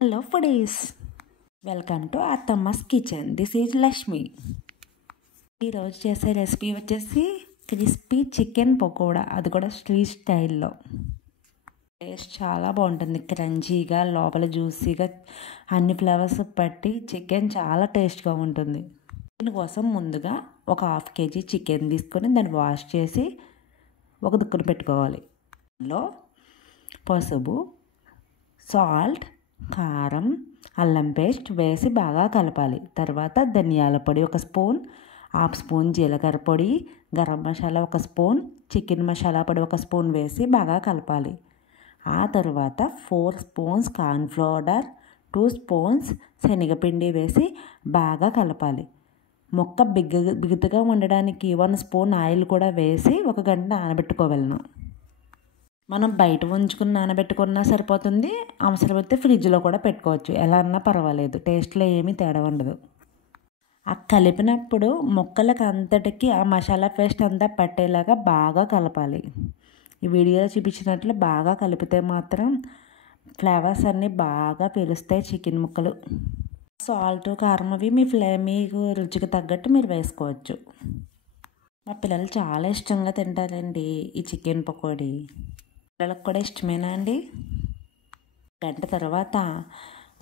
Hello foodies, welcome to అత్తమ్మస్ kitchen. This is Lakshmi. ఈరోజు చేసే recipe వచ్చేసి క్రిస్పీ చికెన్ పకోడా, అది కూడా స్ట్రీట్ స్టైల్లో. టేస్ట్ చాలా బాగుంటుంది, క్రంచీగా, లోపల జ్యూసీగా, అన్ని ఫ్లేవర్స్ పట్టి చికెన్ చాలా టేస్ట్గా ఉంటుంది. దీనికోసం ముందుగా ఒక 1/2 kg చికెన్ తీసుకొని దాన్ని వాష్ చేసి ఒక దుక్కున పెట్టుకోవాలి. అందులో పసుపు, సాల్ట్, కారం, అల్లం పేస్ట్ వేసి బాగా కలపాలి. తర్వాత ధనియాల పొడి 1 స్పూన్, 1/2 స్పూన్ జీలకర్ర పొడి, గరం మసాలా 1 స్పూన్, చికెన్ మసాలా పొడి 1 స్పూన్ వేసి బాగా కలపాలి. ఆ తర్వాత 4 స్పూన్స్ కార్న్ఫ్లవర్, 2 స్పూన్స్ శనగపిండి వేసి బాగా కలపాలి. ముక్క బిగుతుగా ఉండడానికి 1 స్పూన్ ఆయిల్ కూడా వేసి 1 గంట నానబెట్టుకోగలను. మనం బయట ఉంచుకుని నానబెట్టుకున్నా సరిపోతుంది, అవసరమైతే ఫ్రిడ్జ్లో కూడా పెట్టుకోవచ్చు. ఎలా అన్నా పర్వాలేదు, టేస్ట్లో ఏమీ తేడా ఉండదు. ఆ కలిపినప్పుడు ముక్కలకు అంతటికి ఆ మసాలా పేస్ట్ అంతా పట్టేలాగా బాగా కలపాలి. ఈ వీడియోలో చూపించినట్లు బాగా కలిపితే మాత్రం ఫ్లేవర్స్ అన్నీ బాగా పీలుస్తాయి చికెన్ ముక్కలు. సాల్ట్, కారం అవి మీకు రుచికి తగ్గట్టు మీరు వేసుకోవచ్చు. మా పిల్లలు చాలా ఇష్టంగా తింటారండి ఈ చికెన్ పకోడీ. పిల్లలకు కూడా ఇష్టమేనా అండి? గంట తర్వాత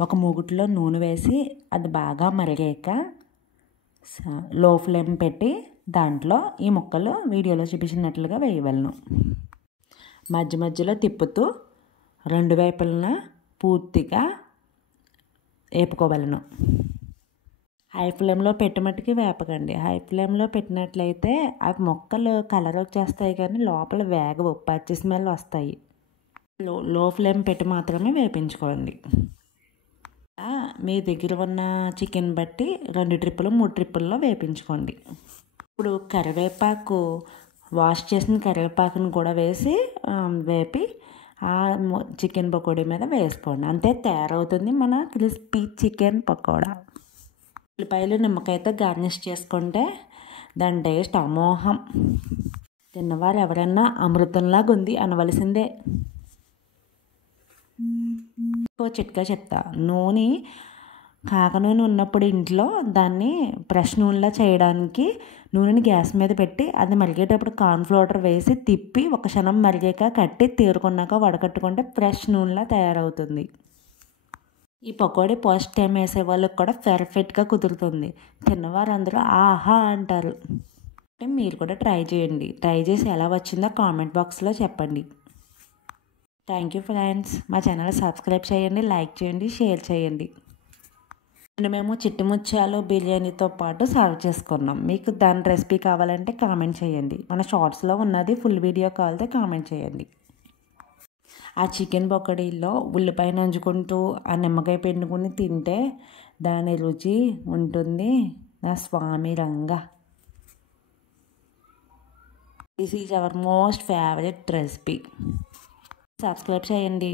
ఒక మూగుట్లో నూనె వేసి అది బాగా మరిగాక లో ఫ్లేమ్ పెట్టి దాంట్లో ఈ ముక్కలు వీడియోలో చూపించినట్లుగా వేయవలను. మధ్య మధ్యలో తిప్పుతూ 2 వైపులన పూర్తిగా వేపుకోవలను. హై ఫ్లేమ్లో పెట్టమట్టుకి వేపకండి. హై ఫ్లేమ్లో పెట్టినట్లయితే ఆ మొక్కలు కలర్ వచ్చేస్తాయి కానీ లోపల వేగవు, పచ్చి స్మెల్ వస్తాయి. లో ఫ్లేమ్ పెట్టి మాత్రమే వేపించుకోండి. మీ దగ్గర ఉన్న చికెన్ బట్టి 2 ట్రిప్పులు 3 ట్రిప్పుల్లో వేపించుకోండి. ఇప్పుడు కరివేపాకు, వాష్ చేసిన కరివేపాకును కూడా వేసి వేపి ఆ చికెన్ పకోడీ మీద వేసుకోండి. అంతే తయారవుతుంది మన క్రిస్పీ చికెన్ పకోడా. ఉల్లిపాయలు, నిమ్మకాయతో గార్నిష్ చేసుకుంటే దాని టేస్ట్ అమోఘం. తిన్నవారు ఎవరన్నా అమృతంలాగా ఉంది అనవలసిందే. ఇంకో చిట్కా చెప్తా. నూనె కాక నూనె ఉన్నప్పుడు ఇంట్లో దాన్ని ఫ్రెష్ నూనెలా చేయడానికి నూనెని గ్యాస్ మీద పెట్టి అది మరిగేటప్పుడు కార్న్ఫ్లవర్ వేసి తిప్పి 1 క్షణం మరిగాక కట్టి తీరుకున్నాక వడకట్టుకుంటే ఫ్రెష్ నూనెలా తయారవుతుంది. ఈ పకోడీ ఫస్ట్ టైం వేసే వాళ్ళకి కూడా పర్ఫెక్ట్గా కుదురుతుంది. తిన్నవారు అందరూ ఆహా అంటారు. మీరు కూడా ట్రై చేయండి. ట్రై చేసి ఎలా వచ్చిందో కామెంట్ బాక్స్లో చెప్పండి. Thank you friends. మా ఛానల్ సబ్స్క్రైబ్ చేయండి, లైక్ చేయండి, షేర్ చేయండి. మేము చిట్టి ముత్యాలు బిర్యానీతో పాటు సర్వ్ చేసుకున్నాం. మీకు దాని రెసిపీ కావాలంటే కామెంట్ చేయండి. మన షార్ట్స్లో ఉన్నది, ఫుల్ వీడియో కావాలంటే కామెంట్ చేయండి. ఆ చికెన్ పకోడీలో ఉల్లిపాయ నంచుకుంటూ ఆ నిమ్మకాయ పిండుకుని తింటే దాని రుచి ఉంటుంది నా స్వామి రంగా. This is our most favourite recipe. Subscribe చేయండి.